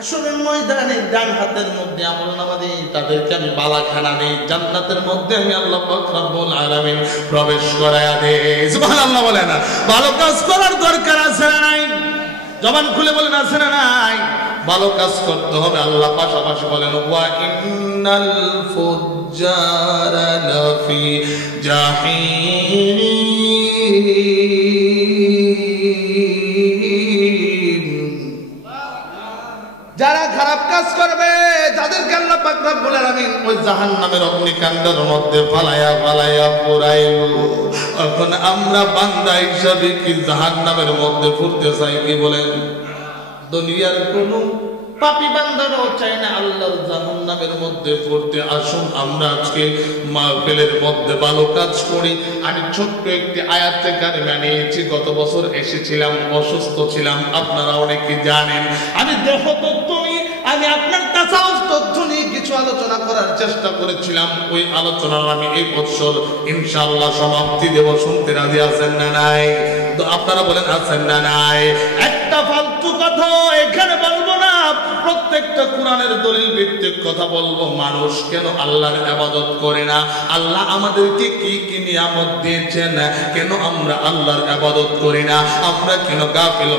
আসরের ময়দানে ডান হাতের মধ্যে আমলনামা দেই, তাদেরকে আমি বালাখানা দেই, জান্নাতের মধ্যে আমি আল্লাহ পাক রব্বুল আলামিন প্রবেশ করায়া দেই। সুবহানাল্লাহ বলে না? ভালো কাজ করার দরকার আছে না নাই? জবান খুলে বলেন আছে না নাই? ভালো কাজ করতে হবে। আল্লাহ পাশাপাশি বলেন ওয়া ইন্নাল ফুজ্জারা লাফি জাহিম। যারা খারাপ কাজ করবে তাদেরকে আল্লাহ পাক রব্বুল আলামিন ওই জাহান্নামের অগ্নিকাণ্ডের মধ্যে ফালায়া ফালায়া পুরাইব। এখন আমরা বান্দা হিসাবে কি জাহান্নামের মধ্যে পড়তে চাই কি বলেন? দুনিয়ার কোন পাপী বান্দারাও চায় না আল্লাহর জাহান্নামের মধ্যে পড়তে। আসুন আমরা আজকে মাহফিলের মধ্যে ভালো কাজ করি। আমি ছোট্ট একটি আয়াতে কারিমা নিয়েছি। গত বছর এসেছিলাম, অসুস্থ ছিলাম, আপনারা অনেকে জানেন। আমি দেহ তত্ত্ব নিয়ে, আমি আপনার তাসাউফ তথ্য নিয়ে কিছু আলোচনা করার চেষ্টা করেছিলাম। ওই আলোচনার আমি এই বছর ইনশাআল্লাহ সমাপ্তি দেব। শুনতে রাজি আছেন না নাই? তো আপনারা বলেন আছেন না নাই? একটা ফালতু কথা এখানে বলবো না, প্রত্যেকটা কোরআনের দলিল ভিত্তিক কথা বলবো। মানুষ কেন আল্লাহর ইবাদত করে না? আল্লাহ আমাদেরকে কি কি নিয়ামত দিয়েছেন, কেন আমরা আল্লাহর ইবাদত করি না? আমরা কেন গাফিল?